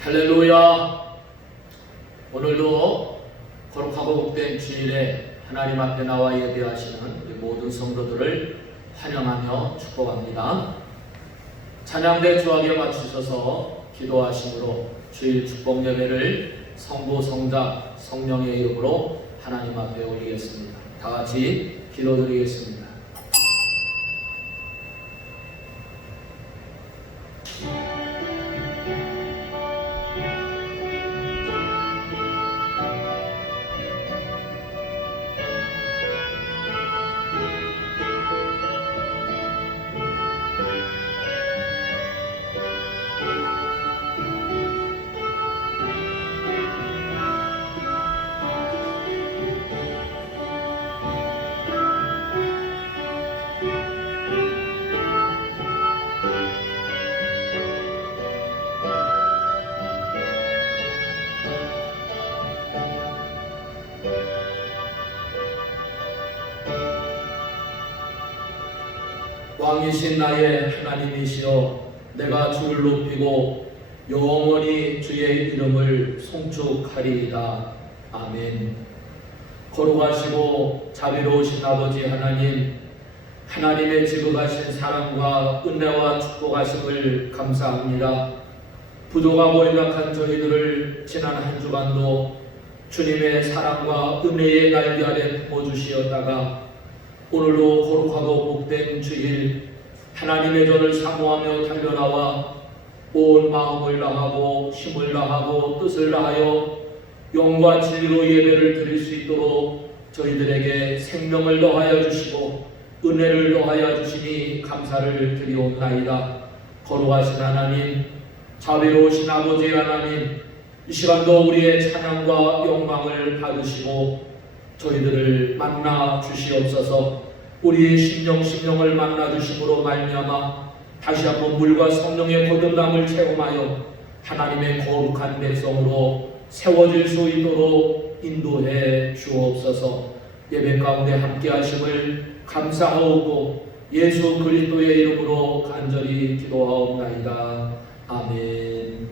할렐루야. 오늘도 거룩하고 복된 주일에 하나님 앞에 나와 예배하시는 우리 모든 성도들을 환영하며 축복합니다. 찬양대 주악에 맞추셔서 기도하심으로 주일 축복 예배를 성부, 성자, 성령의 이름으로 하나님 앞에 올리겠습니다. 다 같이 기도드리겠습니다. 왕이신 나의 하나님이시여, 내가 주를 높이고 영원히 주의 이름을 송축하리이다. 아멘. 거룩하시고 자비로우신 아버지 하나님, 하나님의 지극하신 사랑과 은혜와 축복하심을 감사합니다. 부족하고 연약한 저희들을 지난 한 주간도 주님의 사랑과 은혜의 날개 아래 품어주시었다가 오늘도 거룩하고 복된 주일 하나님의 전을 사모하며 달려나와 온 마음을 다하고 힘을 다하고 뜻을 다하여 영과 진리로 예배를 드릴 수 있도록 저희들에게 생명을 더하여 주시고 은혜를 더하여 주시니 감사를 드리옵나이다. 거룩하신 하나님, 자비로우신 아버지 하나님, 이 시간도 우리의 찬양과 영광을 받으시고 저희들을 만나 주시옵소서. 우리의 심령을 만나 주심으로 말미암아 다시 한번 물과 성령의 거듭남을 체험하여 하나님의 거룩한 백성으로 세워질 수 있도록 인도해 주옵소서. 예배 가운데 함께 하심을 감사하오고 예수 그리스도의 이름으로 간절히 기도하옵나이다. 아멘.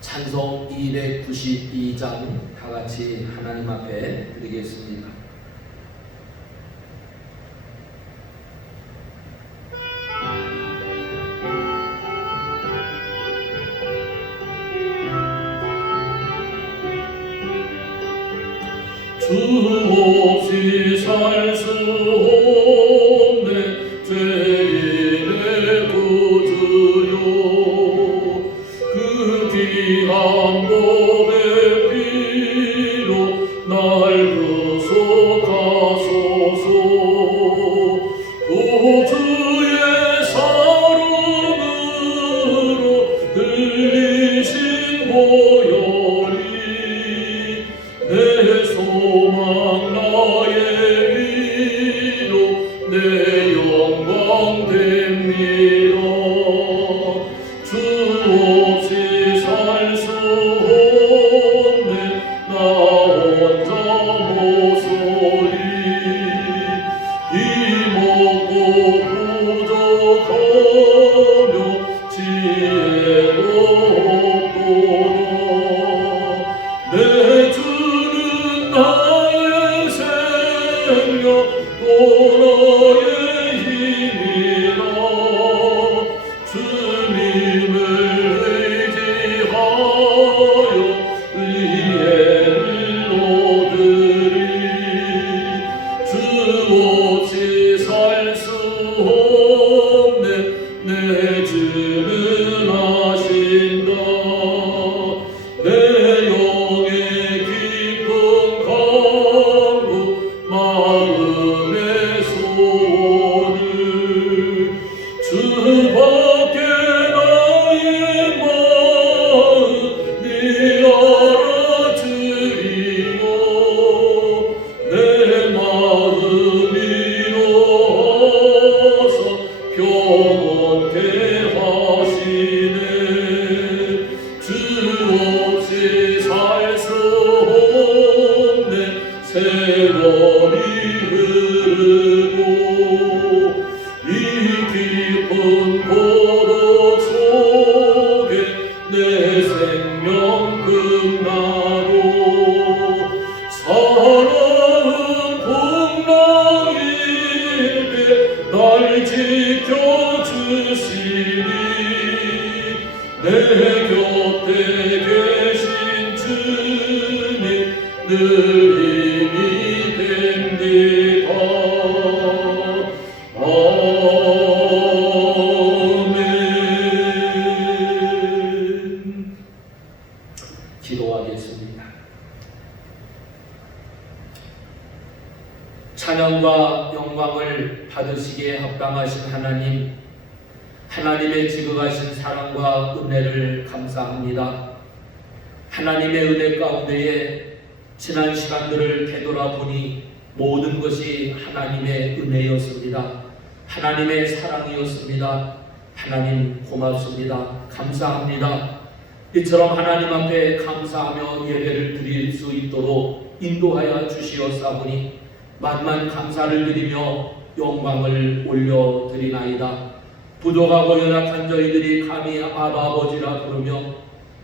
찬송 292장 다 같이 하나님 앞에 드리겠습니다. 주 없이 살 수 없네 죄인의 구주요, 그 귀한 몸의 피로 날 구속하소서. 구주의 사랑으로 들리신 보혈이 내 소망 나의 위로 내 영광 됩니다. 주 없이 살 수 없네 나 혼자 모서리, 이먹고 부족하며 지혜도 없도록 내 주는 나의 생명 또 나의 힘이라. 주님을 의지하여 의를 얻으리. 주 없이 살 수 없네 내 주는 아신다. 내 영의 깊은 강구 마음의 소원을 주밖에 나의 마음 네 알아주리요. 내 마음이 어서 평온케 하소서. 내 곁에 계신 주님 늘 힘이 됩니다. 아멘. 기도하겠습니다. 찬양과 영광을 받으시기에 합당하신 하나님, 하나님의 지극하신 사랑과 은혜를 감사합니다. 하나님의 은혜 가운데에 지난 시간들을 되돌아보니 모든 것이 하나님의 은혜였습니다. 하나님의 사랑이었습니다. 하나님 고맙습니다. 감사합니다. 이처럼 하나님 앞에 감사하며 예배를 드릴 수 있도록 인도하여 주시었사오니 만만 감사를 드리며 영광을 올려드리나이다. 부족하고 연약한 저희들이 감히 아버지라 부르며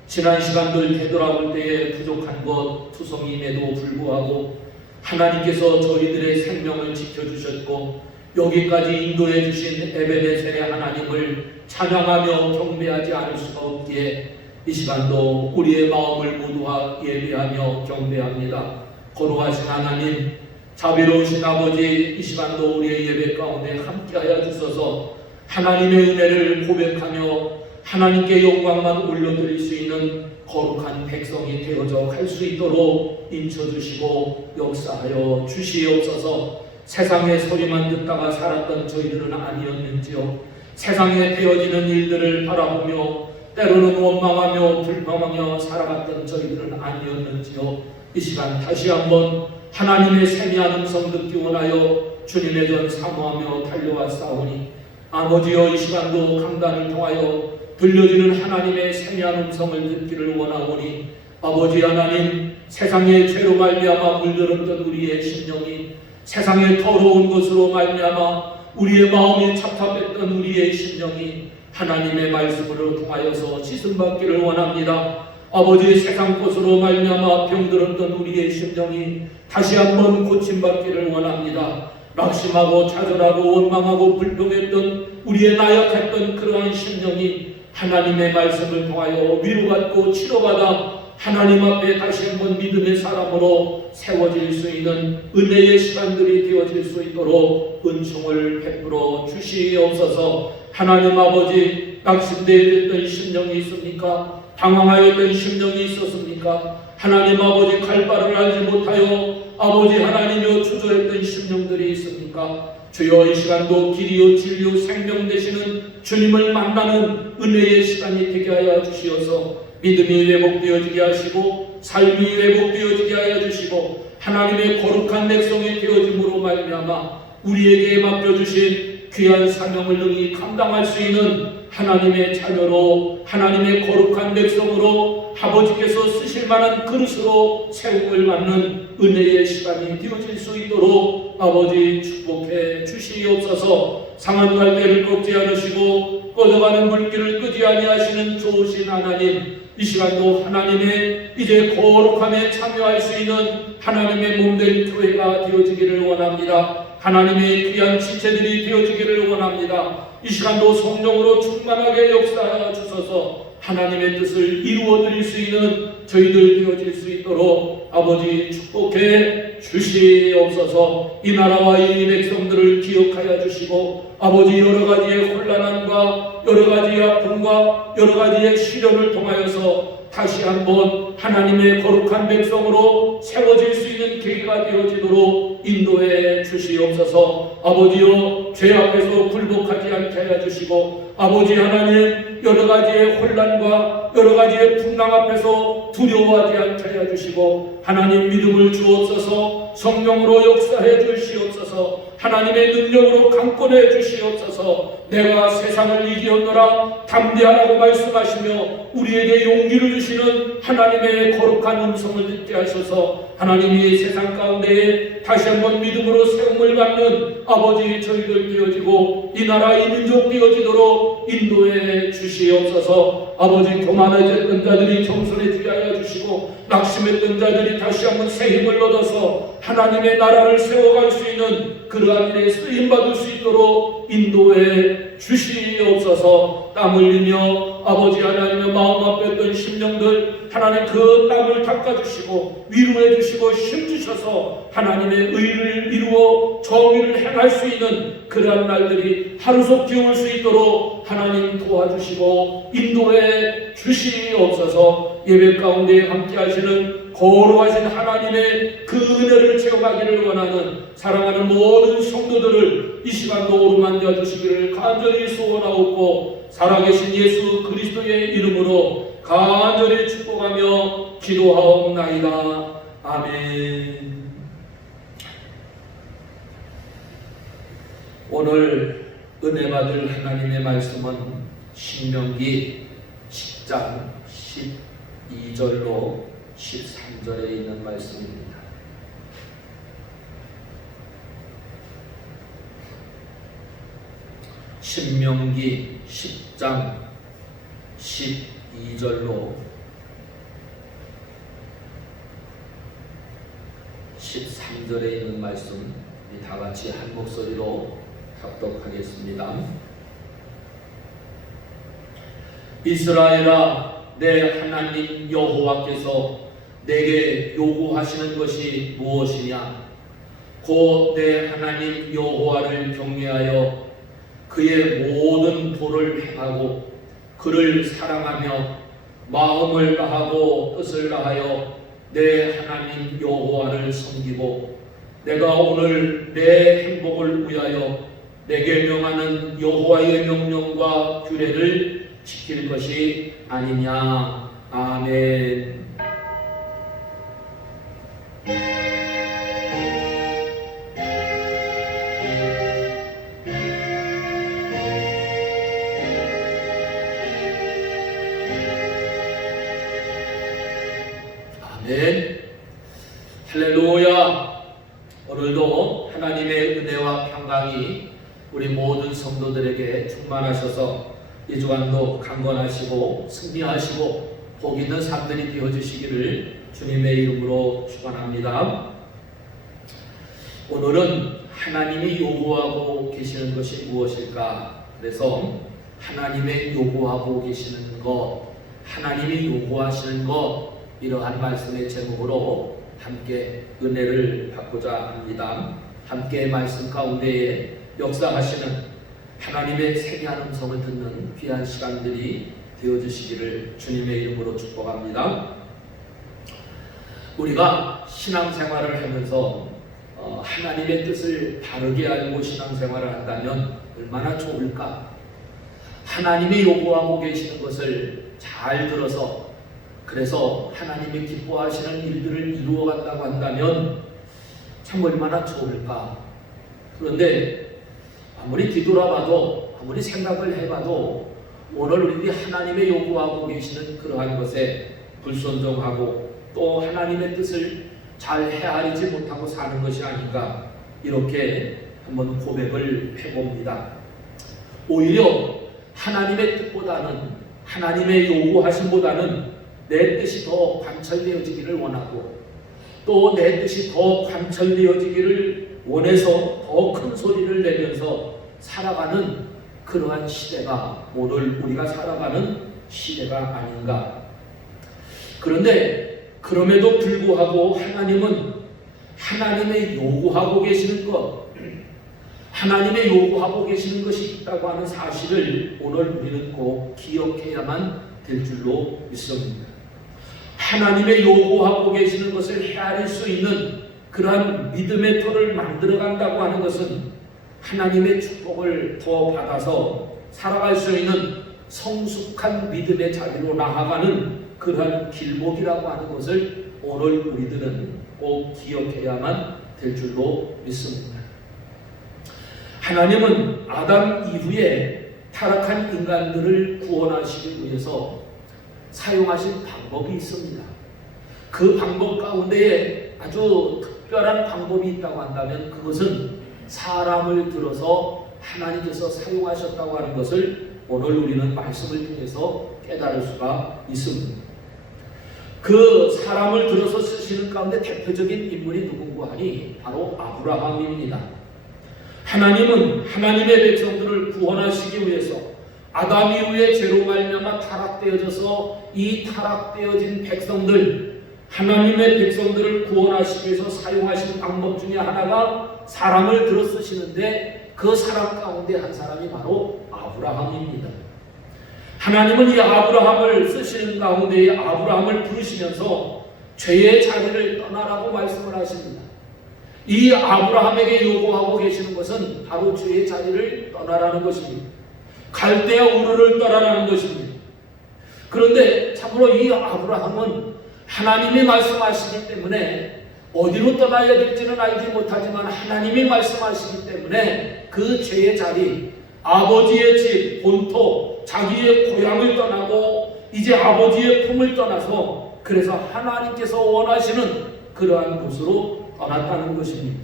지난 시간들 되돌아볼 때에 부족한 것 투성임에도 불구하고 하나님께서 저희들의 생명을 지켜주셨고 여기까지 인도해 주신 에베네셀의 하나님을 찬양하며 경배하지 않을 수가 없기에 이 시간도 우리의 마음을 모두와 예배하며 경배합니다. 거룩하신 하나님, 자비로우신 아버지, 이 시간도 우리의 예배 가운데 함께하여 주셔서 하나님의 은혜를 고백하며 하나님께 영광만 올려드릴 수 있는 거룩한 백성이 되어져 갈 수 있도록 인쳐주시고 역사하여 주시옵소서. 세상의 소리만 듣다가 살았던 저희들은 아니었는지요. 세상에 되어지는 일들을 바라보며 때로는 원망하며 불평하며 살아갔던 저희들은 아니었는지요. 이 시간 다시 한번 하나님의 세미한 음성 듣기 원하여 주님의 전 사모하며 달려왔사오니 아버지여, 이 시간도 강단을 통하여 들려지는 하나님의 세미한 음성을 듣기를 원하오니 아버지 하나님, 세상의 죄로 말미암아 물들었던 우리의 심령이 세상의 더러운 것으로 말미암아 우리의 마음이 착잡했던 우리의 심령이 하나님의 말씀으로 통하여서 씻음받기를 원합니다. 아버지, 세상 것으로 말미암아 병들었던 우리의 심령이 다시 한번 고침받기를 원합니다. 낙심하고 좌절하고 원망하고 불평했던 우리의 나약했던 그러한 심령이 하나님의 말씀을 통하여 위로받고 치료받아 하나님 앞에 다시 한번 믿음의 사람으로 세워질 수 있는 은혜의 시간들이 되어질 수 있도록 은총을 베풀어 주시옵소서. 하나님 아버지, 낙심되었던 심령이 있습니까? 당황하였던 심령이 있었습니까? 하나님 아버지, 갈 바를 알지 못하여 아버지 하나님이여 주저했던 심령들이 있습니까? 주여, 이 시간도 길이요 진리요 생명 되시는 주님을 만나는 은혜의 시간이 되게 하여 주시어서 믿음이 회복되어지게 하시고 삶이 회복되어지게 하여 주시고 하나님의 거룩한 백성이 되어짐으로 말미암아 우리에게 맡겨주신 귀한 사명을 능히 감당할 수 있는 하나님의 자녀로, 하나님의 거룩한 백성으로, 아버지께서 쓰실 만한 그릇으로 세움을 받는 은혜의 시간이 되어질 수 있도록 아버지 축복해 주시옵소서. 상한 갈대를 꺾지 않으시고 꺼져가는 물길을 끄지 아니하시는 좋으신 하나님, 이 시간도 하나님의 이제 거룩함에 참여할 수 있는 하나님의 몸된 교회가 되어지기를 원합니다. 하나님의 귀한 지체들이 되어지기를 원합니다. 이 시간도 성령으로 충만하게 역사하여 주셔서 하나님의 뜻을 이루어드릴 수 있는 저희들 되어질 수 있도록 아버지 축복해 주시옵소서. 이 나라와 이 백성들을 기억하여 주시고 아버지 여러 가지의 혼란함과 여러 가지의 아픔과 여러 가지의 시련을 통하여서 다시 한번 하나님의 거룩한 백성으로 세워질 수 있는 계기가 되어지도록 인도해 주시옵소서. 아버지여, 죄 앞에서 굴복하지 않게 하여 주시고 아버지 하나님, 여러 가지의 혼란과 여러 가지의 풍랑 앞에서 두려워하지 않게 하여 주시고 하나님 믿음을 주옵소서. 성령으로 역사해 주시옵소서. 하나님의 능력으로 강권해 주시옵소서. 내가 세상을 이기었노라 담대하라고 말씀하시며 우리에게 용기를 주시는 하나님의 거룩한 음성을 듣게 하셔서 하나님이 세상 가운데에 다시 한번 믿음으로 세움을 받는 아버지 저희들 되어지고 이 나라 이 민족 되어지도록 인도해 주시옵소서. 아버지, 교만해졌던 자들이 겸손해지게 하여 주시고 낙심했던 자들이 다시 한번 새 힘을 얻어서 하나님의 나라를 세워갈 수 있는 그러한 일에 쓰임받을 수 있도록 인도해 주시옵소서. 땀 흘리며 아버지 하나님의 마음 아팠던 심령들 하나님 그 땀을 닦아주시고 위로해 주시고 힘주셔서 하나님의 의를 이루어 정의를 행할 수 있는 그러한 날들이 하루속히 올 수 있도록 하나님 도와주시고 인도해 주시옵소서. 예배 가운데 함께 하시는 거룩하신 하나님의 그 은혜를 체험하기를 원하는 사랑하는 모든 성도들을 이 시간도 오르만져 주시기를 간절히 소원하옵고 살아계신 예수 그리스도의 이름으로 간절히 축복하며 기도하옵나이다. 아멘. 오늘 은혜 받을 하나님의 말씀은 신명기 10장 12절로 13절에 있는 말씀입니다. 신명기 10장 12절로 13절에 있는 말씀 다 같이 한 목소리로 합독하겠습니다. 이스라엘아, 내 하나님 여호와께서 내게 요구하시는 것이 무엇이냐? 곧 내 하나님 여호와를 경외하여 그의 모든 도를 행하고 그를 사랑하며 마음을 다하고 뜻을 다하여 내 하나님 여호와를 섬기고 내가 오늘 내 행복을 위하여 내게 명하는 여호와의 명령과 규례를 지킬 것이 아니냐. 아멘. 아멘. 할렐루야. 오늘도 하나님의 은혜와 평강이 우리 모든 성도들에게 충만하셔서 이 주간도 강건하시고 승리하시고 복 있는 삶들이 되어주시기를 주님의 이름으로 축원합니다. 오늘은 하나님이 요구하고 계시는 것이 무엇일까? 그래서 하나님의 요구하고 계시는 것, 하나님이 요구하시는 것, 이러한 말씀의 제목으로 함께 은혜를 받고자 합니다. 함께 말씀 가운데에 역사하시는 하나님의 세미한 음성을 듣는 귀한 시간들이 되어주시기를 주님의 이름으로 축복합니다. 우리가 신앙생활을 하면서 하나님의 뜻을 바르게 알고 신앙생활을 한다면 얼마나 좋을까? 하나님이 요구하고 계시는 것을 잘 들어서 그래서 하나님이 기뻐하시는 일들을 이루어간다고 한다면 참 얼마나 좋을까? 그런데 아무리 뒤돌아봐도 아무리 생각을 해봐도 오늘 우리들이 하나님의 요구하고 계시는 그러한 것에 불순종하고 또 하나님의 뜻을 잘 헤아리지 못하고 사는 것이 아닌가, 이렇게 한번 고백을 해봅니다. 오히려 하나님의 뜻보다는, 하나님의 요구하심보다는 내 뜻이 더 관철되어지기를 원하고 또 내 뜻이 더 관철되어지기를 원해서 더 큰 소리를 내면서 살아가는 그러한 시대가 오늘 우리가 살아가는 시대가 아닌가. 그런데 그럼에도 불구하고 하나님은 하나님의 요구하고 계시는 것, 하나님의 요구하고 계시는 것이 있다고 하는 사실을 오늘 우리는 꼭 기억해야만 될 줄로 믿습니다. 하나님의 요구하고 계시는 것을 헤아릴 수 있는 그러한 믿음의 터를 만들어 간다고 하는 것은 하나님의 축복을 더 받아서 살아갈 수 있는 성숙한 믿음의 자리로 나아가는 그러한 길목이라고 하는 것을 오늘 우리들은 꼭 기억해야만 될 줄로 믿습니다. 하나님은 아담 이후에 타락한 인간들을 구원하시기 위해서 사용하신 방법이 있습니다. 그 방법 가운데에 아주 특별한 방법이 있다고 한다면 그것은 사람을 들어서 하나님께서 사용하셨다고 하는 것을 오늘 우리는 말씀을 통해서 깨달을 수가 있습니다. 그 사람을 들어서 쓰시는 가운데 대표적인 인물이 누군가 하니 바로 아브라함입니다. 하나님은 하나님의 백성들을 구원하시기 위해서 아담 이후에 죄로 말미암아 타락되어져서 이 타락되어진 백성들, 하나님의 백성들을 구원하시기 위해서 사용하신 방법 중에 하나가 사람을 들어 쓰시는데, 그 사람 가운데 한 사람이 바로 아브라함입니다. 하나님은 이 아브라함을 쓰시는 가운데 아브라함을 부르시면서 죄의 자리를 떠나라고 말씀을 하십니다. 이 아브라함에게 요구하고 계시는 것은 바로 죄의 자리를 떠나라는 것입니다. 갈대아 우르를 떠나라는 것입니다. 그런데 참으로 이 아브라함은 하나님이 말씀하시기 때문에 어디로 떠나야 될지는 알지 못하지만 하나님이 말씀하시기 때문에 그 죄의 자리, 아버지의 집, 본토, 자기의 고향을 떠나고 이제 아버지의 품을 떠나서 그래서 하나님께서 원하시는 그러한 곳으로 떠났다는 것입니다.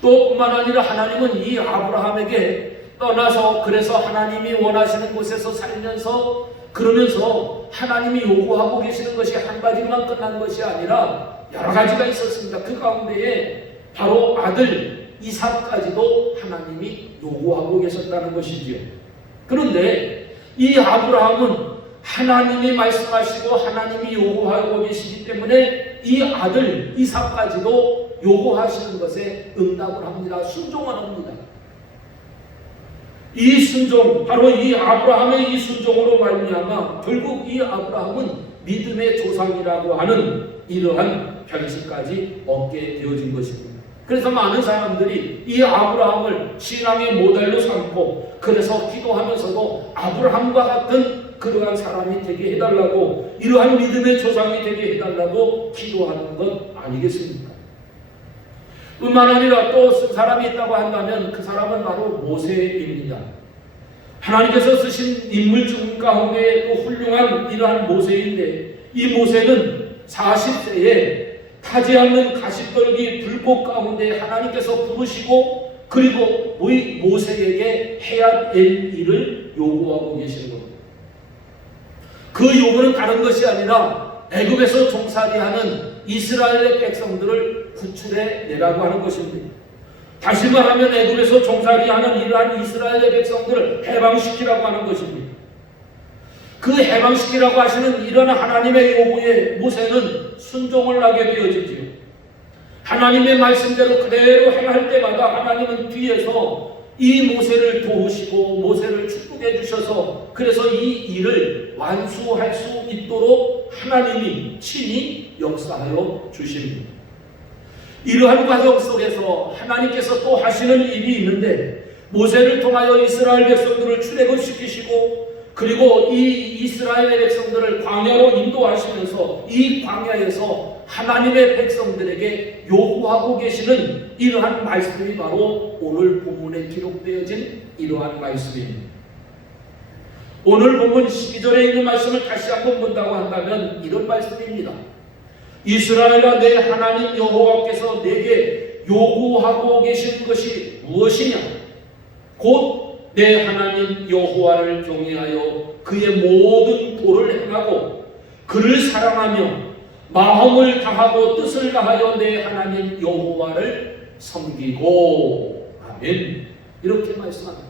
또 뿐만 아니라 하나님은 이 아브라함에게 떠나서 그래서 하나님이 원하시는 곳에서 살면서 그러면서 하나님이 요구하고 계시는 것이 한 가지만 끝난 것이 아니라 여러 가지가 있었습니다. 그 가운데에 바로 아들 이삭까지도 하나님이 요구하고 계셨다는 것이지요. 그런데 이 아브라함은 하나님이 말씀하시고 하나님이 요구하고 계시기 때문에 이 아들 이삭까지도 요구하시는 것에 응답을 합니다. 순종을 합니다. 이 순종, 바로 이 아브라함의 이 순종으로 말미암아 결국 이 아브라함은 믿음의 조상이라고 하는 이러한 별칭까지 얻게 되어진 것입니다. 그래서 많은 사람들이 이 아브라함을 신앙의 모델로 삼고 그래서 기도하면서도 아브라함과 같은 그러한 사람이 되게 해달라고, 이러한 믿음의 조상이 되게 해달라고 기도하는 것 아니겠습니까? 뿐만 아니라 또 쓴 사람이 있다고 한다면 그 사람은 바로 모세입니다. 하나님께서 쓰신 인물 중 가운데 또 훌륭한 이러한 모세인데, 이 모세는 40세에 타지 않는 가시떨기 불꽃 가운데 하나님께서 부르시고 그리고 모세에게 해야 될 일을 요구하고 계시는 겁니다. 그 요구는 다른 것이 아니라 애굽에서 종살이하는 이스라엘의 백성들을 구출해 내라고 하는 것입니다. 다시 말하면 애굽에서 종살이하는 이러한 이스라엘의 백성들을 해방시키라고 하는 것입니다. 그 해방시키라고 하시는 이런 하나님의 요구에 모세는 순종을 하게 되어지지요. 하나님의 말씀대로 그대로 행할 때마다 하나님은 뒤에서 이 모세를 도우시고 모세를 축복해 주셔서 그래서 이 일을 완수할 수 있도록 하나님이 친히 역사하여 주십니다. 이러한 과정 속에서 하나님께서 또 하시는 일이 있는데, 모세를 통하여 이스라엘 백성들을 출애굽시키시고 그리고 이 이스라엘의 백성들을 광야로 인도하시면서 이 광야에서 하나님의 백성들에게 요구하고 계시는 이러한 말씀이 바로 오늘 본문에 기록되어진 이러한 말씀입니다. 오늘 본문 12절에 있는 말씀을 다시 한번 본다고 한다면 이런 말씀입니다. 이스라엘아, 내 하나님 여호와께서 내게 요구하고 계신 것이 무엇이냐? 곧 내 하나님 여호와를 경외하여 그의 모든 도를 행하고 그를 사랑하며 마음을 다하고 뜻을 다하여 내 하나님 여호와를 섬기고. 아멘. 이렇게 말씀합니다.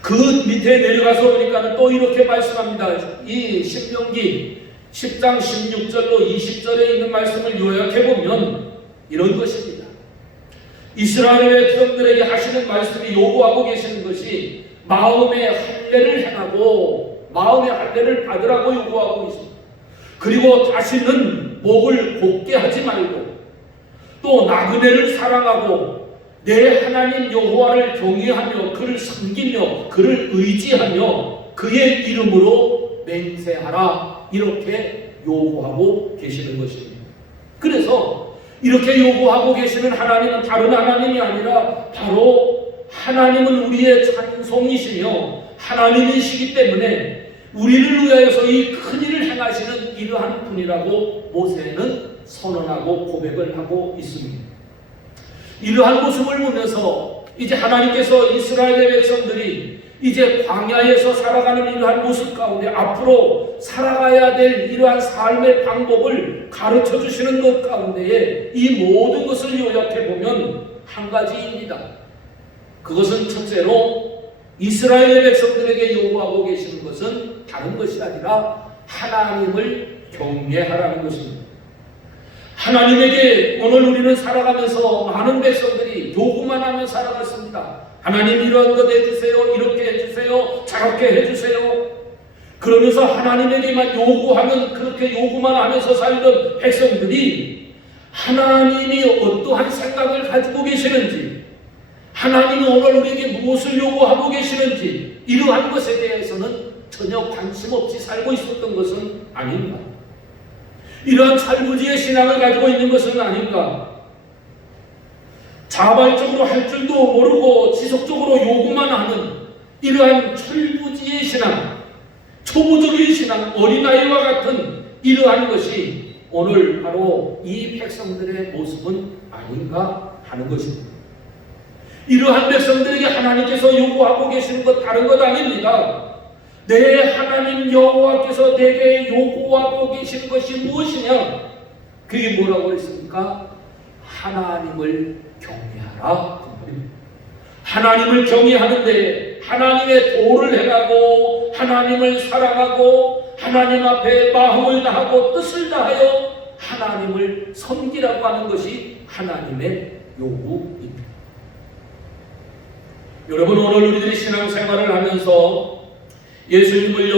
그 밑에 내려가서 보니까 또 이렇게 말씀합니다. 이 신명기 10장 16절로 20절에 있는 말씀을 요약해보면 이런 것입니다. 이스라엘의 백성들에게 하시는 말씀이 요구하고 계시는 것이 마음의 할례를 행하고 마음의 할례를 받으라고 요구하고 있습니다. 그리고 다시는 목을 곧게 하지 말고 또 나그네를 사랑하고 내 하나님 여호와를 경외하며 그를 섬기며 그를 의지하며 그의 이름으로 맹세하라, 이렇게 요구하고 계시는 것입니다. 그래서 이렇게 요구하고 계시는 하나님은 다른 하나님이 아니라 바로 하나님은 우리의 찬송이시며 하나님이시기 때문에 우리를 위하여서 이 큰 일을 행하시는 이러한 분이라고 모세는 선언하고 고백을 하고 있습니다. 이러한 모습을 보면서 이제 하나님께서 이스라엘의 백성들이 이제 광야에서 살아가는 이러한 모습 가운데 앞으로 살아가야 될 이러한 삶의 방법을 가르쳐 주시는 것 가운데에 이 모든 것을 요약해 보면 한 가지입니다. 그것은 첫째로 이스라엘 백성들에게 요구하고 계시는 것은 다른 것이 아니라 하나님을 경외하라는 것입니다. 하나님에게 오늘 우리는 살아가면서 많은 백성들이 요구만 하며 살아갔습니다. 하나님 이런 것 해주세요. 이렇게 해주세요. 저렇게 해주세요. 그러면서 하나님에게만 요구하면 그렇게 요구만 하면서 살던 백성들이 하나님이 어떠한 생각을 가지고 계시는지, 하나님이 오늘 우리에게 무엇을 요구하고 계시는지 이러한 것에 대해서는 전혀 관심 없이 살고 있었던 것은 아닌가? 이러한 철부지의 신앙을 가지고 있는 것은 아닌가? 자발적으로 할 줄도 모르고 지속적으로 요구만 하는 이러한 철부지의 신앙, 초보적인 신앙, 어린아이와 같은 이러한 것이 오늘 바로 이 백성들의 모습은 아닌가 하는 것입니다. 이러한 백성들에게 하나님께서 요구하고 계시는 것 다른 것 아닙니다. 내 하나님 여호와께서 내게 요구하고 계시는 것이 무엇이냐? 그게 뭐라고 그랬습니까? 하나님을 경외하라. 하나님을 경외하는데 하나님의 도를 행하고 하나님을 사랑하고 하나님 앞에 마음을 다하고 뜻을 다하여 하나님을 섬기라고 하는 것이 하나님의 요구입니다. 여러분, 오늘 우리들이 신앙생활을 하면서 예수님을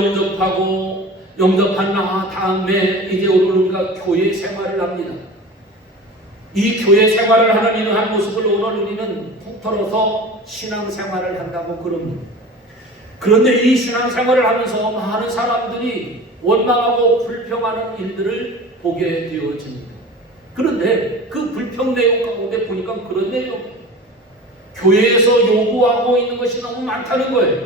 영접한 다음에 이제 오늘 우리가 교회 생활을 합니다. 이 교회 생활을 하는 이러한 모습을 오늘 우리는 통틀어서 신앙생활을 한다고 그럽니다. 그런데 이 신앙생활을 하면서 많은 사람들이 원망하고 불평하는 일들을 보게 되어집니다. 그런데 그 불평 내용 가운데 보니까 그런 내용, 교회에서 요구하고 있는 것이 너무 많다는 거예요.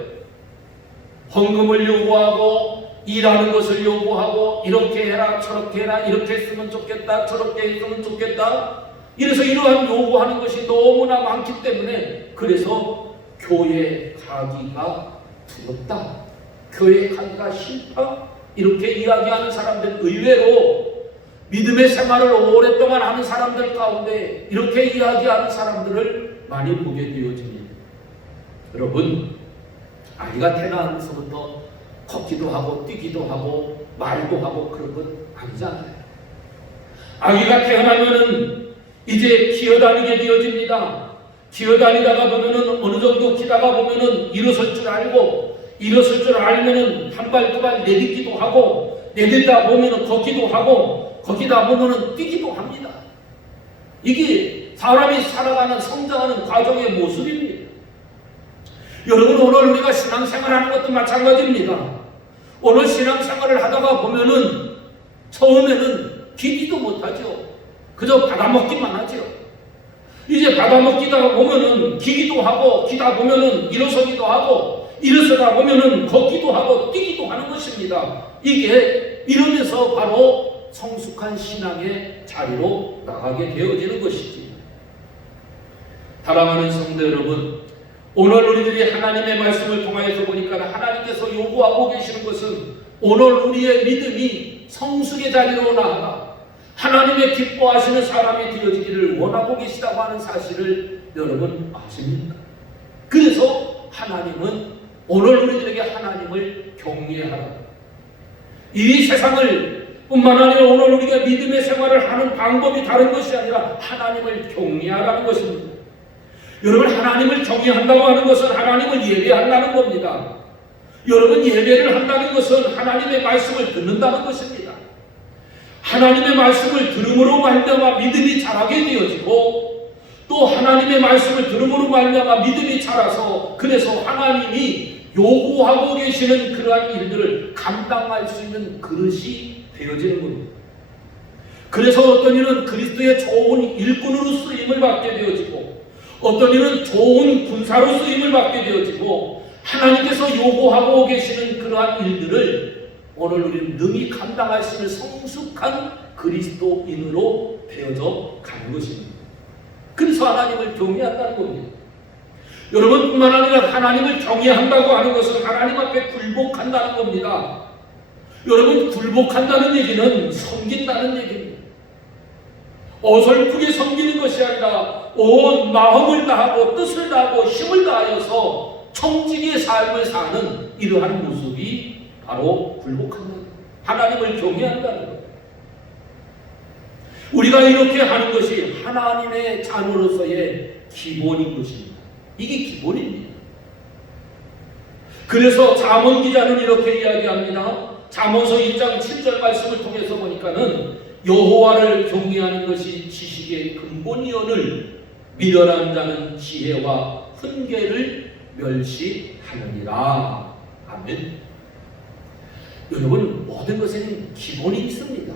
헌금을 요구하고 일하는 것을 요구하고 이렇게 해라 저렇게 해라 이렇게 했으면 좋겠다 저렇게 했으면 좋겠다. 이래서 이러한 요구하는 것이 너무나 많기 때문에 그래서 교회 가기가 두렵다, 교회 가기가 싫다 이렇게 이야기하는 사람들, 의외로 믿음의 생활을 오랫동안 하는 사람들 가운데 이렇게 이야기하는 사람들을 많이 보게 되어집니다. 여러분, 아이가 태어나면서부터 걷기도 하고 뛰기도 하고 말도 하고 그런 건 아니잖아요. 아기가 태어나면은 이제 기어다니게 되어집니다. 기어다니다가 보면은 어느 정도 기다가 보면은 일어설 줄 알고, 일어설 줄 알면은 한 발 두 발 내딛기도 하고, 내딛다 보면은 걷기도 하고, 걷기다 보면은 뛰기도 합니다. 이게 사람이 살아가는 성장하는 과정의 모습입니다. 여러분, 오늘 우리가 신앙생활하는 것도 마찬가지입니다. 오늘 신앙생활을 하다가 보면은 처음에는 기기도 못하죠. 그저 받아먹기만 하죠. 이제 받아먹기다 보면은 기기도 하고, 기다 보면은 일어서기도 하고, 일어서다 보면은 걷기도 하고 뛰기도 하는 것입니다. 이게 이러면서 바로 성숙한 신앙의 자리로 나가게 되어지는 것이지. 사랑하는 성도 여러분, 오늘 우리들이 하나님의 말씀을 통하여서 보니까 하나님께서 요구하고 계시는 것은 오늘 우리의 믿음이 성숙의 자리로 나아가 하나님의 기뻐하시는 사람이 되어지기를 원하고 계시다고 하는 사실을 여러분 아십니까? 그래서 하나님은 오늘 우리들에게 하나님을 경외하라. 이 세상을 뿐만 아니라 오늘 우리가 믿음의 생활을 하는 방법이 다른 것이 아니라 하나님을 경외하라는 것입니다. 여러분, 하나님을 경외한다고 하는 것은 하나님을 예배한다는 겁니다. 여러분, 예배를 한다는 것은 하나님의 말씀을 듣는다는 것입니다. 하나님의 말씀을 들음으로 말미암아 믿음이 자라게 되어지고, 또 하나님의 말씀을 들음으로 말미암아 믿음이 자라서 그래서 하나님이 요구하고 계시는 그러한 일들을 감당할 수 있는 그릇이 되어지는 겁니다. 그래서 어떤 이는 그리스도의 좋은 일꾼으로 쓰임을 받게 되어지고, 어떤 이는 좋은 군사로 쓰임을 받게 되어지고, 하나님께서 요구하고 계시는 그러한 일들을 오늘 우리는 능히 감당할 수 있는 성숙한 그리스도인으로 되어져 가는 것입니다. 그래서 하나님을 경외한다는 겁니다. 여러분, 뿐만 아니라 하나님을 경외한다고 하는 것은 하나님 앞에 굴복한다는 겁니다. 여러분, 굴복한다는 얘기는 섬긴다는 얘기입니다. 어설프게 섬기는 것이 아니라 온 마음을 다하고 뜻을 다하고 힘을 다하여서 청지기의 삶을 사는 이러한 모습이 바로 굴복하는, 하나님을 경외한다는 것. 우리가 이렇게 하는 것이 하나님의 자녀로서의 기본인 것입니다. 이게 기본입니다. 그래서 잠언 기자는 이렇게 이야기합니다. 잠언서 1장 7절 말씀을 통해서 보니까는 여호와를 경외하는 것이 지식의 근본이오늘 미련한 자는 지혜와 훈계를 멸시하느니라. 아멘. 여러분, 모든 것에는 기본이 있습니다.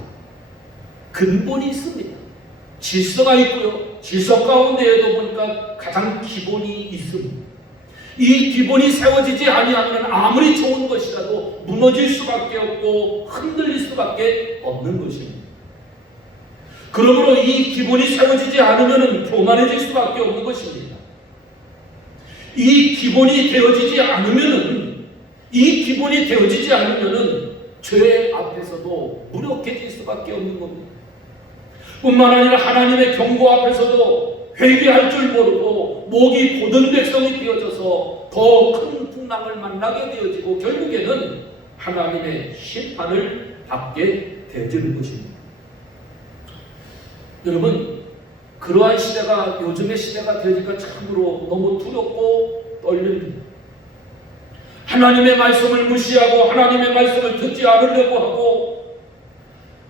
근본이 있습니다. 질서가 있고요. 질서 가운데에도 보니까 가장 기본이 있습니다. 이 기본이 세워지지 아니하면 아무리 좋은 것이라도 무너질 수밖에 없고 흔들릴 수밖에 없는 것입니다. 그러므로 이 기본이 세워지지 않으면 교만해질 수밖에 없는 것입니다. 이 기본이 되어지지 않으면 죄 앞에서도 무력해질 수밖에 없는 겁니다. 뿐만 아니라 하나님의 경고 앞에서도 회개할 줄 모르고 목이 곧은 백성이 되어져서 더 큰 풍랑을 만나게 되어지고 결국에는 하나님의 심판을 받게 되어지는 것입니다. 여러분, 그러한 시대가 요즘의 시대가 되니까 참으로 너무 두렵고 떨립니다. 하나님의 말씀을 무시하고 하나님의 말씀을 듣지 않으려고 하고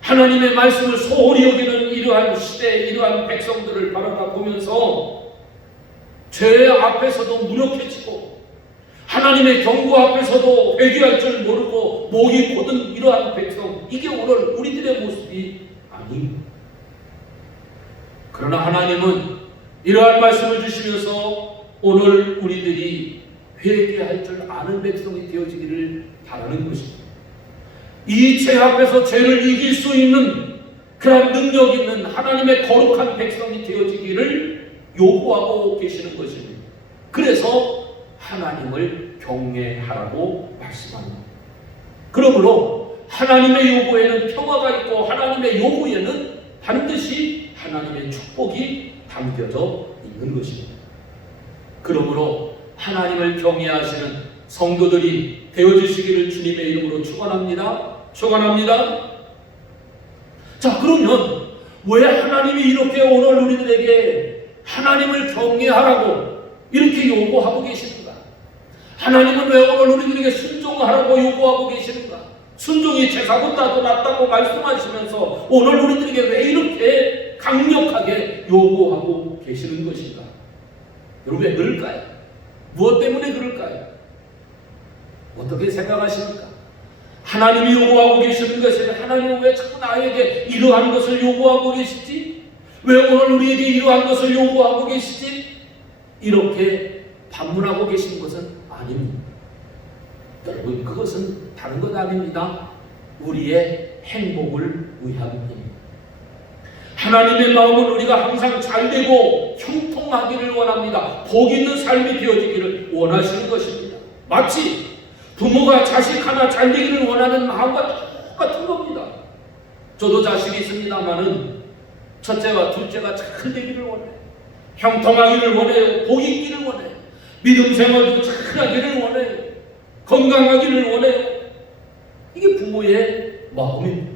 하나님의 말씀을 소홀히 여기는 이러한 시대, 이러한 백성들을 바라다 보면서 죄 앞에서도 무력해지고 하나님의 경고 앞에서도 회개할 줄 모르고 목이 곧은 이러한 백성, 이게 오늘 우리들의 모습이 아닙니다. 그러나 하나님은 이러한 말씀을 주시면서 오늘 우리들이 회개할 줄 아는 백성이 되어지기를 바라는 것입니다. 이 죄 앞에서 죄를 이길 수 있는 그런 능력 있는 하나님의 거룩한 백성이 되어지기를 요구하고 계시는 것입니다. 그래서 하나님을 경외하라고 말씀합니다. 그러므로 하나님의 요구에는 평화가 있고 하나님의 요구에는 반드시 하나님의 축복이 담겨져 있는 것입니다. 그러므로 하나님을 경외하시는 성도들이 되어주시기를 주님의 이름으로 축원합니다. 축원합니다. 자, 그러면 왜 하나님이 이렇게 오늘 우리들에게 하나님을 경외하라고 이렇게 요구하고 계시는가? 하나님은 왜 오늘 우리들에게 순종하라고 요구하고 계시는가? 순종이 제사보다도 낫다고 말씀하시면서 오늘 우리들에게 왜 이렇게 강력하게 요구하고 계시는 것인가? 여러분, 왜 그럴까요? 무엇 때문에 그럴까요? 어떻게 생각하십니까? 하나님이 요구하고 계시는 것은 하나님은 왜 자꾸 나에게 이러한 것을 요구하고 계시지? 왜 오늘 우리에게 이러한 것을 요구하고 계시지? 이렇게 반문하고 계신 것은 아닙니다. 여러분, 그것은 다른 것 아닙니다. 우리의 행복을 위함입니다. 하나님의 마음은 우리가 항상 잘되고 형통하기를 원합니다. 복 있는 삶이 되어지기를 원하시는 것입니다. 마치 부모가 자식 하나 잘되기를 원하는 마음과 똑같은 겁니다. 저도 자식이 있습니다만은 첫째와 둘째가 잘되기를 원해요. 형통하기를 원해요. 복 있기를 원해요. 믿음 생활도 잘하기를 원해요. 건강하기를 원해요. 이게 부모의 마음입니다.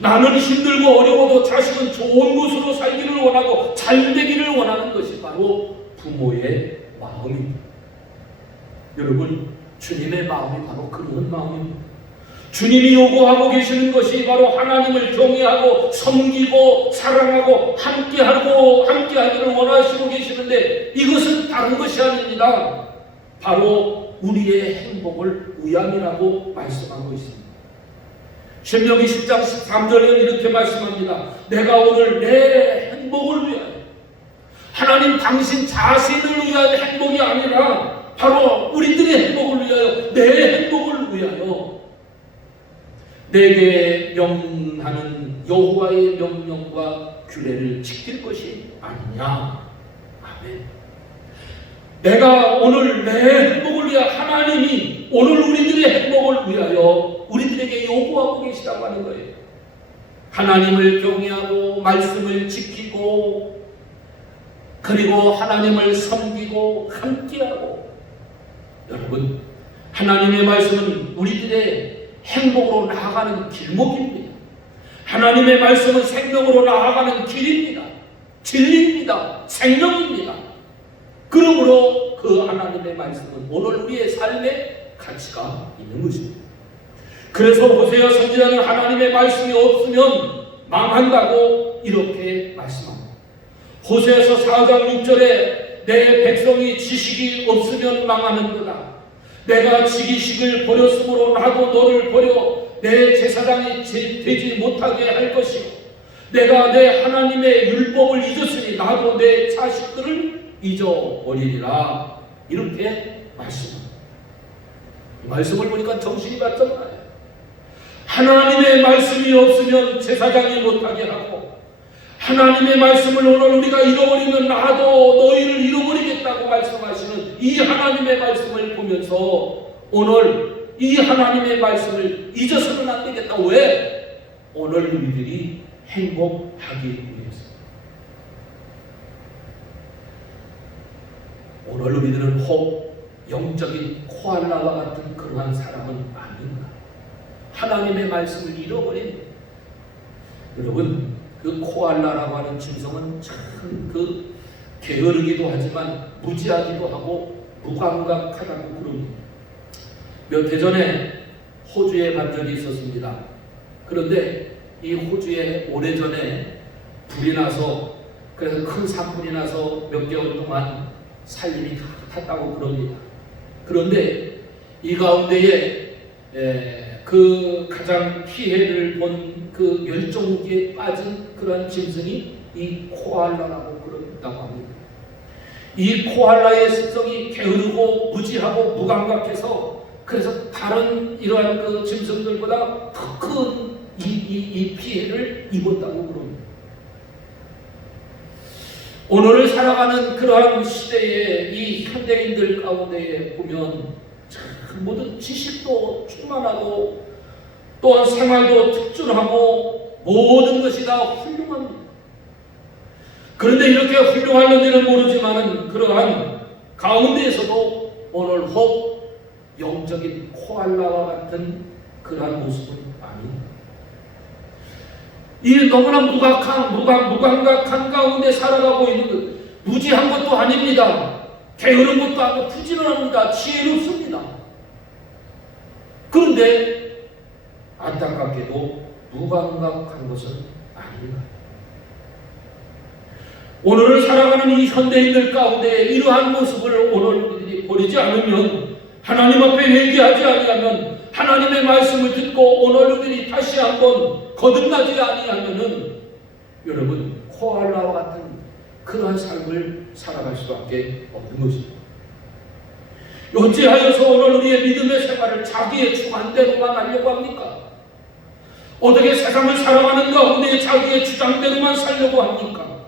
나는 힘들고 어려워도 자식은 좋은 곳으로 살기를 원하고 잘되기를 원하는 것이 바로 부모의 마음입니다. 여러분, 주님의 마음이 바로 그런 마음입니다. 주님이 요구하고 계시는 것이 바로 하나님을 경외하고 섬기고 사랑하고 함께하기를 원하시고 계시는데 이것은 다른 것이 아닙니다. 바로 우리의 행복을 위함이라고 말씀하고 있습니다. 신명기 10장 13절에 이렇게 말씀합니다. 내가 오늘 내 행복을 위하여, 하나님 당신 자신을 위한 행복이 아니라 바로 우리들의 행복을 위하여, 내 행복을 위하여 내게 명하는 여호와의 명령과 규례를 지킬 것이 아니냐. 아멘. 내가 오늘 내 행복을 위하여, 하나님이 오늘 우리들의 행복을 위하여 우리들에게 요구하고 계시다고 하는 거예요. 하나님을 경외하고 말씀을 지키고 그리고 하나님을 섬기고 함께하고, 여러분, 하나님의 말씀은 우리들의 행복으로 나아가는 길목입니다. 하나님의 말씀은 생명으로 나아가는 길입니다. 진리입니다. 생명입니다. 그러므로 그 하나님의 말씀은 오늘 우리의 삶에 가치가 있는 것입니다. 그래서 호세아 선지자는 하나님의 말씀이 없으면 망한다고 이렇게 말씀합니다. 호세아서 4장 6절에 내 백성이 지식이 없으면 망하는도다. 내가 지기식을 버렸으므로 나도 너를 버려 내 제사장이 되지 못하게 할 것이요, 내가 내 하나님의 율법을 잊었으니 나도 내 자식들을 잊어버리리라. 이렇게 말씀합니다. 이 말씀을 보니까 정신이 바짝 나요. 하나님의 말씀이 없으면 제사장이 못하게 하고, 하나님의 말씀을 오늘 우리가 잃어버리면 나도 너희를 잃어버리겠다고 말씀하시는 이 하나님의 말씀을 보면서 오늘 이 하나님의 말씀을 잊어서는 안 되겠다. 왜? 오늘 우리들이 행복하기 위해서. 오늘 우리들은 혹 영적인 코알라와 같은 그러한 사람은 아닌가? 하나님의 말씀을 잃어버린, 여러분, 그 코알라라고 하는 짐승은 참 그 게으르기도 하지만 무지하기도 하고 무감각하다고 그럽니다. 몇 해 전에 호주에 간 적이 있었습니다. 그런데 이 호주에 오래전에 불이 나서, 그래서 큰 산불이 나서 몇 개월 동안 살림이 다 탔다고 그럽니다. 그런데 이 가운데에 그 가장 피해를 본 그 멸종위기에 빠진 그런 짐승이 이 코알라라고 그런다고 합니다. 이 코알라의 습성이 게으르고 무지하고 무감각해서, 그래서 다른 이러한 그 짐승들보다 더 큰 이 피해를 입었다고 그럽니다. 오늘을 살아가는 그러한 시대에 이 현대인들 가운데에 보면 참 모든 지식도 충만하고 또한 생활도 특출하고 모든 것이 다 훌륭합니다. 그런데 이렇게 훌륭할는지는 모르지만은 그러한 가운데에서도 오늘 혹 영적인 코알라와 같은 그러한 모습은 아닙니다. 이 너무나 무감각한 가운데 살아가고 있는 것, 무지한 것도 아닙니다. 게으른 것도 아니고 부지런합니다. 지혜롭습니다. 그런데 안타깝게도 무감각한 것은 아닌가. 오늘을 살아가는 이 현대인들 가운데 이러한 모습을 오늘 우리들이 버리지 않으면, 하나님 앞에 회개하지 아니하면, 하나님의 말씀을 듣고 오늘 우리들이 다시 한번 거듭나지 아니하면은 여러분 코알라와 같은 그러한 삶을 살아갈 수밖에 없는 것입니다. 어찌하여서 오늘 우리의 믿음의 생활을 자기의 주관대로만 하려고 합니까? 어떻게 세상을 살아가는 가운데 자기의 주장대로만 살려고 합니까?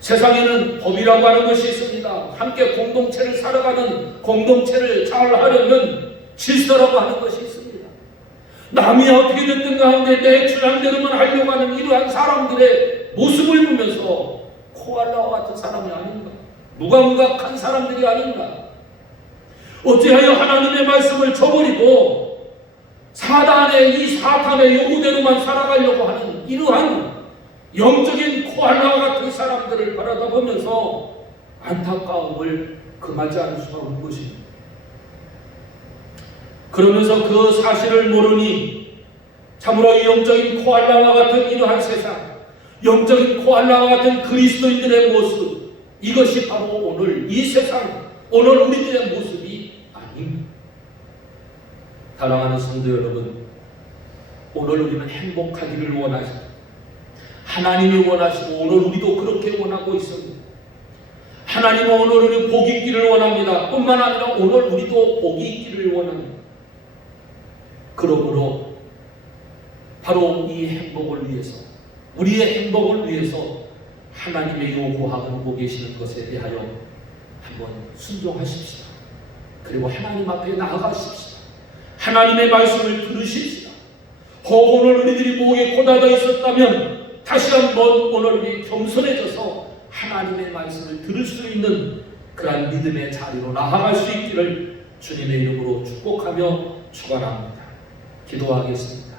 세상에는 법이라고 하는 것이 있습니다. 함께 공동체를 살아가는 공동체를 잘 하려면 질서라고 하는 것이 있습니다. 남이 어떻게 됐든 가운데 내 주장대로만 하려고 하는 이러한 사람들의 모습을 보면서 코알라와 같은 사람이 아닌가? 무감각한 사람들이 아닌가? 어찌하여 하나님의 말씀을 저버리고 이 사탄의 요구대로만 살아가려고 하는 이러한 영적인 코알라와 같은 사람들을 바라다 보면서 안타까움을 금하지 않을 수가 없는 것입니다. 그러면서 그 사실을 모르니 참으로 이 영적인 코알라와 같은 이러한 세상, 영적인 코알라와 같은 그리스도인들의 모습, 이것이 바로 오늘 이 세상, 오늘 우리들의 모습이 아닙니다. 사랑하는 성도 여러분, 오늘 우리는 행복하기를 원하십니다. 하나님이 원하시고 오늘 우리도 그렇게 원하고 있습니다. 하나님은 오늘 우리 복이 있기를 원합니다. 뿐만 아니라 오늘 우리도 복이 있기를 원합니다. 그러므로 바로 이 행복을 위해서, 우리의 행복을 위해서 하나님의 요구하고 계시는 것에 대하여 한번 순종하십시다. 그리고 하나님 앞에 나아가십시다. 하나님의 말씀을 들으십시다. 혹 오늘 우리들이 목에 고닫아 있었다면 다시 한번 오늘 우리 겸손해져서 하나님의 말씀을 들을 수 있는 그러한 믿음의 자리로 나아갈 수 있기를 주님의 이름으로 축복하며 축원합니다. 기도하겠습니다.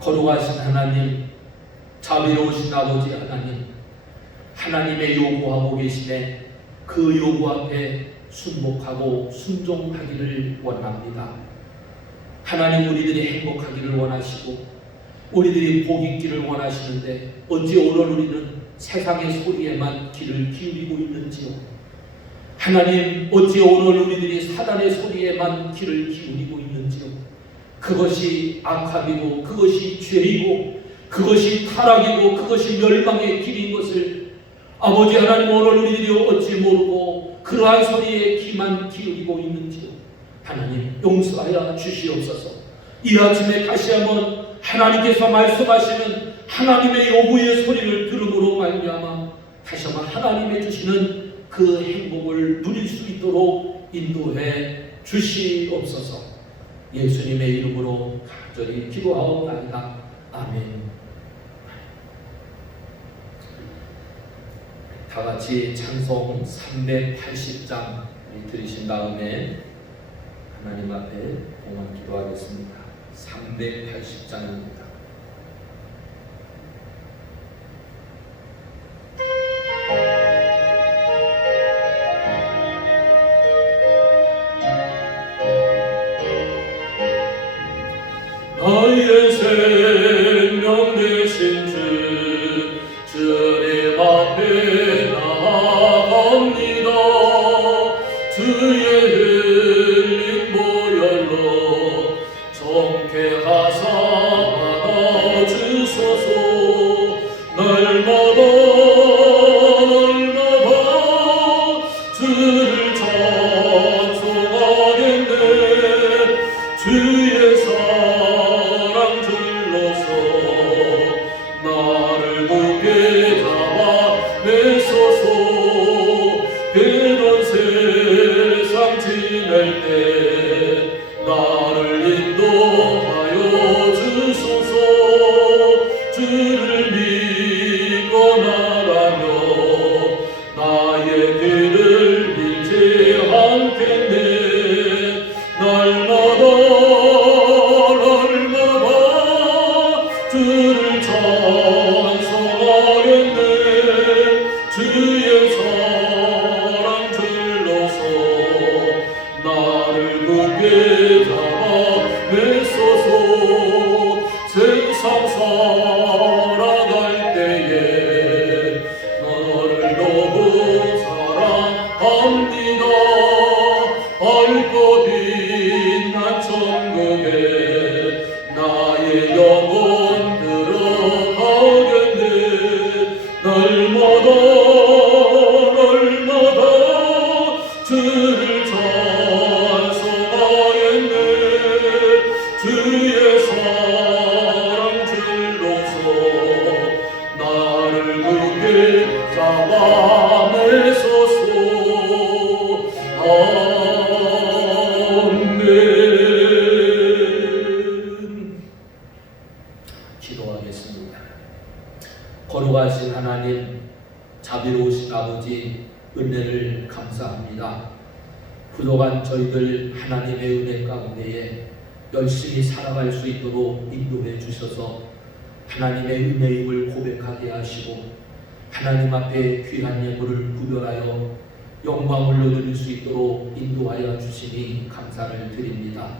거룩하신 하나님, 자비로우신 아버지 하나님, 하나님의 요구하고 계시네 그 요구 앞에 순복하고 순종하기를 원합니다. 하나님, 우리들이 행복하기를 원하시고 우리들이 복 있기를 원하시는데 어찌 오늘 우리는 세상의 소리에만 귀를 기울이고 있는지요? 하나님, 어찌 오늘 우리들이 사단의 소리에만 귀를 기울이고 있는지요? 그것이 악함이고 그것이 죄이고 그것이 타락이고 그것이 멸망의 길인 것을 아버지 하나님, 오늘 우리들이 어찌 모르고 그러한 소리에 귀만 기울이고 있는지요? 하나님, 용서하여 주시옵소서. 이 아침에 다시 한번 하나님께서 말씀하시는 하나님의 요구의 소리를 들음으로 말미암아 다시 한번 하나님의 주시는 그 행복을 누릴 수 있도록 인도해 주시옵소서. 예수님의 이름으로 간절히 기도하옵나이다. 아멘. 다 같이 찬송 380장 들으신 다음에 하나님 앞에 봉헌 기도하겠습니다. 380장입니다. 나의 생명 되신 주님 앞에 나아갑니다. 주의 흘린 보혈로 정케하사 받아주소서. 날마다 주를 찬송하겠네. 주의 사랑 줄로서 나를 굳게 잡아 내소서. 그런 세상 지낼 때 나를 인도하여 주소서. 주를 믿고 나가며 나의 길을 잃지 않겠네. 날마다 주를 찬송하겠네. 주의 사랑 줄로서 나를 굳게 잡아 내소서. 세상 살아갈 때에 너를 너무 사랑합니다. 밝고 빛난 천국에 나의 영혼 들어가겠네. 날마다 주를 찬송하겠네. 주의 사랑 줄로서 나를 굳게 잡아 내소서. 아멘. 기도하겠습니다. 거룩하신 하나님, 자비로우신 아버지, 은혜를 감사합니다. 부족한 저희들 하나님의 은혜 가운데에 열심히 살아갈 수 있도록 인도해 주셔서 하나님의 은혜임을 고백하게 하시고 하나님 앞에 귀한 예물을 구별하여 영광을 얻을 수 있도록 인도하여 주시니 감사를 드립니다.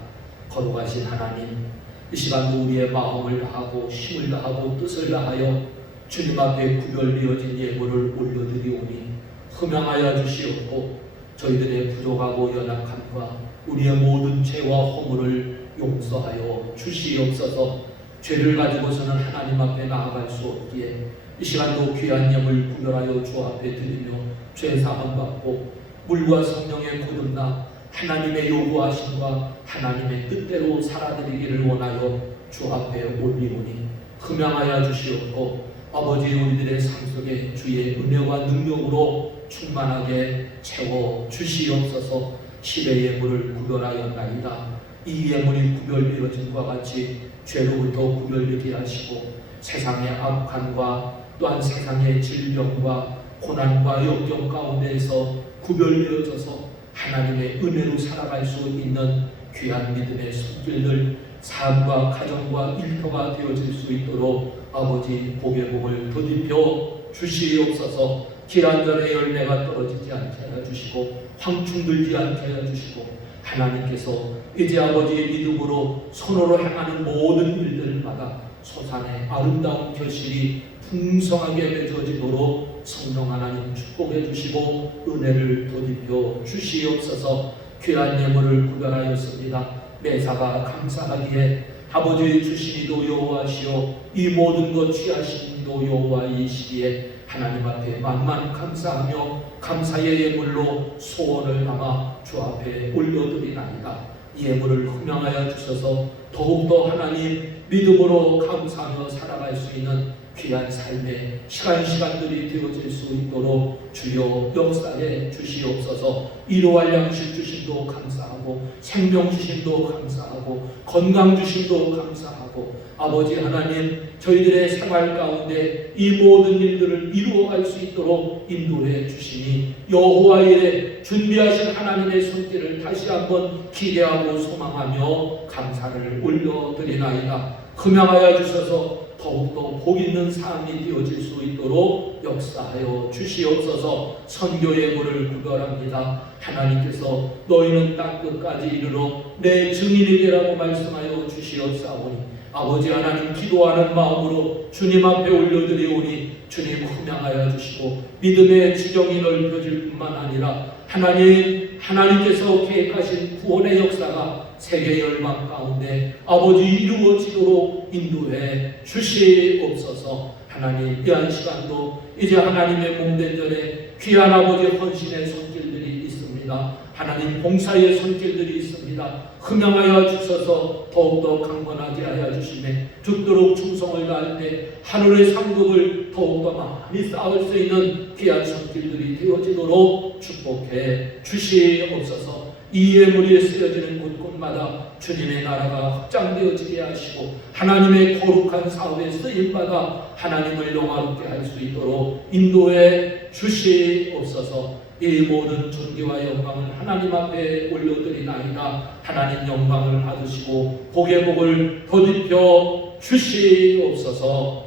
거룩하신 하나님, 이 시간도 우리의 마음을 다하고 힘을 다하고 뜻을 다하여 주님 앞에 구별되어진 예물을 올려드리오니 흠양하여 주시옵고 저희들의 부족하고 연약함과 우리의 모든 죄와 허물을 용서하여 주시옵소서. 죄를 가지고서는 하나님 앞에 나아갈 수 없기에 이 시간도 귀한 예물 구별하여 주 앞에 드리며 죄사함 받고 물과 성령의 거듭나 하나님의 요구하심과 하나님의 뜻대로 살아드리기를 원하여 주 앞에 올리오니 흠양하여 주시옵고 아버지, 우리들의 삶 속에 주의 은혜와 능력으로 충만하게 채워 주시옵소서. 십의 예물을 구별하였나이다. 이 예물이 구별되어진과 같이 죄로부터 구별되게 하시고 세상의 악함과 또한 세상의 질병과 고난과 역경 가운데에서 구별되어져서 하나님의 은혜로 살아갈 수 있는 귀한 믿음의 손길들, 삶과 가정과 일터가 되어질 수 있도록 아버지 복의 복을 더딥혀 주시옵소서. 기한전의 열매가 떨어지지 않게 하여 주시고 황충들지 않게 하여 주시고, 하나님께서 이제 아버지의 믿음으로 손으로 행하는 모든 일들마다 소산의 아름다운 결실이 풍성하게 맺어지도록 성령 하나님 축복해 주시고 은혜를 더딥혀 주시옵소서. 귀한 예물을 구별하였습니다. 매사가 감사하기에 아버지의 주시니도 여호와시오 이 모든 것 취하시니도 여호와이시기에 하나님 앞에 만만 감사하며 감사의 예물로 소원을 담아 주 앞에 올려드리나이다. 이 예물을 흠양하여 주셔서 더욱더 하나님 믿음으로 감사하며 살아갈 수 있는 귀한 삶의 시간들이 되어질 수 있도록 주여 역사해 주시옵소서. 이로할 양식 주심도 감사하고 생명 주심도 감사하고 건강 주심도 감사하고, 아버지 하나님 저희들의 생활 가운데 이 모든 일들을 이루어갈 수 있도록 인도해 주시니 여호와 일에 준비하신 하나님의 손길을 다시 한번 기대하고 소망하며 감사를 올려드리나이다. 흠양하여 주셔서 더욱더 복 있는 삶이 되어질 수 있도록 역사하여 주시옵소서. 선교의 물을 구별합니다. 하나님께서 너희는 땅 끝까지 이르러 내 증인이 되라고 말씀하여 주시옵사오니 아버지 하나님 기도하는 마음으로 주님 앞에 올려드리오니 주님 흠양하여 주시고 믿음의 지경이 넓혀질 뿐만 아니라 하나님께서 계획하신 구원의 역사가 세계 열방 가운데 아버지 이루어지도록 인도해 주시옵소서. 하나님 이한 시간도 이제 하나님의 몸된 전에 귀한 아버지 헌신의 손길들이 있습니다. 하나님 봉사의 손길들이 있습니다. 흠양하여 주셔서 더욱더 강건하게 하여 주시매 죽도록 충성을 다할 때 하늘의 상급을 더욱더 많이 쌓을 수 있는 귀한 손길들이 되어지도록 축복해 주시옵소서. 이 예물이 쓰여지는 곳곳마다 주님의 나라가 확장되어지게 하시고 하나님의 거룩한 사업에 쓰임받아 하나님을 영화롭게 할 수 있도록 인도해 주시옵소서. 이 모든 존귀와 영광을 하나님 앞에 올려드리나이다. 하나님 영광을 받으시고 복의 복을 더딥혀 주시옵소서.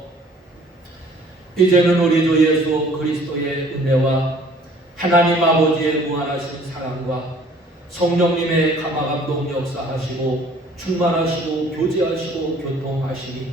이제는 우리 주 예수 그리스도의 은혜와 하나님 아버지의 무한하신 사랑과 성령님의 감화감동 역사하시고 충만하시고 교제하시고 교통하시니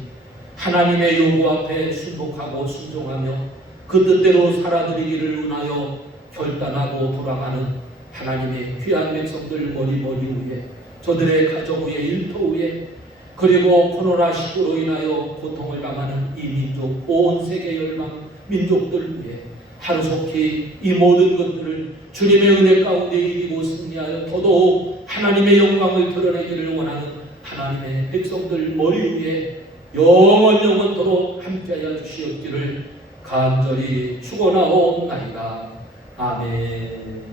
하나님의 요구 앞에 순복하고 순종하며 그 뜻대로 살아드리기를 원하여 결단하고 돌아가는 하나님의 귀한 백성들 머리 위에, 저들의 가정 위에, 일터 위에, 그리고 코로나19로 인하여 고통을 당하는 이 민족, 온 세계 열방 민족들 위에 하루속히 이 모든 것들을 주님의 은혜 가운데 이기고 승리하여 더더욱 하나님의 영광을 드러내기를 원하는 하나님의 백성들 머리 위에 영원토록 함께하여 주시옵기를 간절히 축원하옵나이다. 아멘.